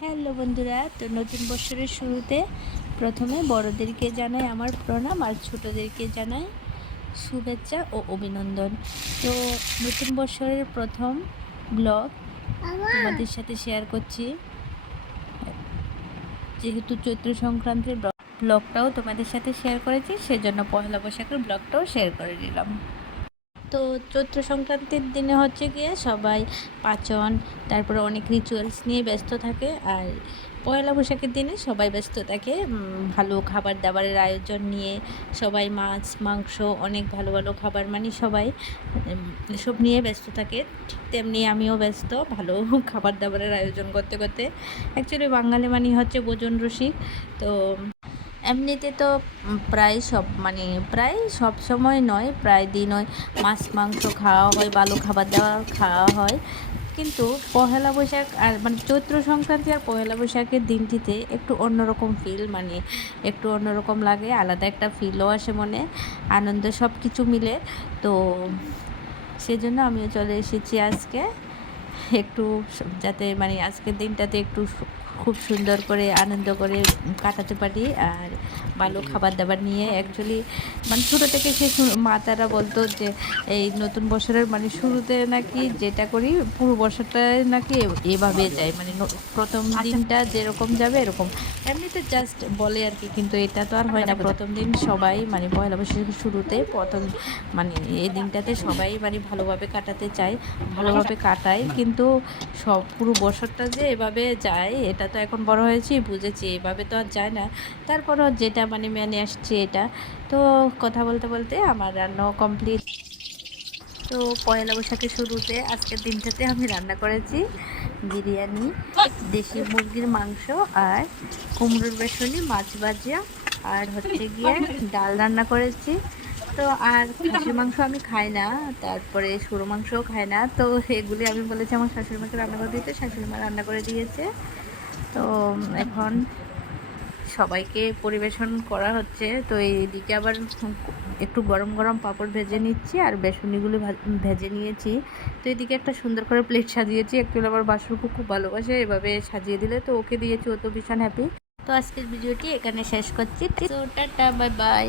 Hello বন্ধুরা, তো নতুন বছরের শুরুতে প্রথমে বড়দেরকে জানাই আমার প্রণাম আর ছোটোদেরকে জানাই শুভেচ্ছা ও অভিনন্দন। তো নতুন বছরের প্রথম ব্লগ তোমাদের সাথে শেয়ার করছি। যেহেতু চৈত্র সংক্রান্তির ব্লগটাও তোমাদের সাথে শেয়ার করেছি, সেজন্য পয়লা বৈশাখের ব্লগটাও শেয়ার করে দিলাম। তো চৈত্র সংক্রান্তির দিনে হচ্ছে গিয়ে সবাই পাচন, তারপরে অনেক রিচুয়ালস নিয়ে ব্যস্ত থাকে আর পয়লা বৈশাখের দিনে সবাই ব্যস্ত থাকে। ভালো খাবার দাবারের আয়োজন নিয়ে সবাই মাছ, মাংস, অনেক ভালো ভালো খাবার মানে সবাই এসব নিয়ে ব্যস্ত থাকে। ঠিক তেমনি আমিও ব্যস্ত, ভালো খাবার দাবারের আয়োজন করতে করতে। অ্যাকচুয়ালি বাঙালি মানে হচ্ছে ভোজন রসিক, তো এমনিতে তো প্রায় সব মানে প্রায় সব সময় নয়, প্রায় দিন ওই মাছ, মাংস খাওয়া হয়, ভালো খাবার দাবার খাওয়া হয়। কিন্তু পহেলা বৈশাখ আর মানে চৈত্র সংক্রান্তি আর পহেলা বৈশাখের দিনটিতে একটু অন্যরকম ফিল মানে একটু অন্যরকম লাগে, আলাদা একটা ফিলও আসে মনে, আনন্দ সব কিছু মিলে। তো সেজন্য আমিও চলে এসেছি আজকে। একটু যাতে মানে আজকের দিনটাতে একটু খুব সুন্দর করে আনন্দ করে কাটাতে পারি আর ভালো খাবার দাবার নিয়ে অ্যাকচুয়ালি মানে ছোটো থেকে সে মা তারা বলতো যে এই নতুন বছরের মানে শুরুতে নাকি যেটা করি পুরো বছরটা নাকি এভাবে যায়। মানে প্রথম দিনটা যেরকম যাবে এরকম। এমনিতে জাস্ট বলে আর কি কিন্তু এটা তো আর হয় না। প্রথম দিন সবাই মানে পয়লা বৈশাখের শুরুতে প্রথম মানে এই দিনটাতে সবাই মানে ভালোভাবে কাটাতে চায় ভালোভাবে কাটায়। কিন্তু সব পুরো বছরটা যে এভাবে যায়, এটা তো এখন বড় হয়েছি, বুঝেছি, এভাবে তো আর যায় না। তারপরও যেটা মানে মেনে আসছে এটা। তো কথা বলতে বলতে আমার রান্নাও কমপ্লিট তো পয়লা বৈশাখের শুরুতে আজকের দিনটাতে আমি রান্না করেছি বিরিয়ানি, দেশি মুরগির মাংস আর কুমড়োর বেসনি মাছ ভাজা। আর হচ্ছে গিয়ে ডাল রান্না করেছি। তো আর খাসির মাংস আমি খাই না, তারপরে সরু মাংসও খাই না। তো এগুলি আমি বলেছি আমার শাশুড়ি মাকে রান্না করে দিতে, শাশুড়ি মা রান্না করে দিয়েছে। তো এখন সবাইকে পরিবেশন করা হচ্ছে। তো এইদিকে আবার একটু গরম গরম পাঁপড় ভেজে নিচ্ছি আর বেসনিগুলি ভেজে নিয়েছি। তো এদিকে একটা সুন্দর করে প্লেট সাজিয়েছি। অ্যাকচুয়ালি আমার বাসুরপু খুব ভালোবাসে, এভাবে সাজিয়ে দিলে তো ওকে দিয়েছি, ও তো ভীষণ হ্যাপি তো আজকের ভিডিওটি এখানে শেষ করছি। তো টাটা বাই বাই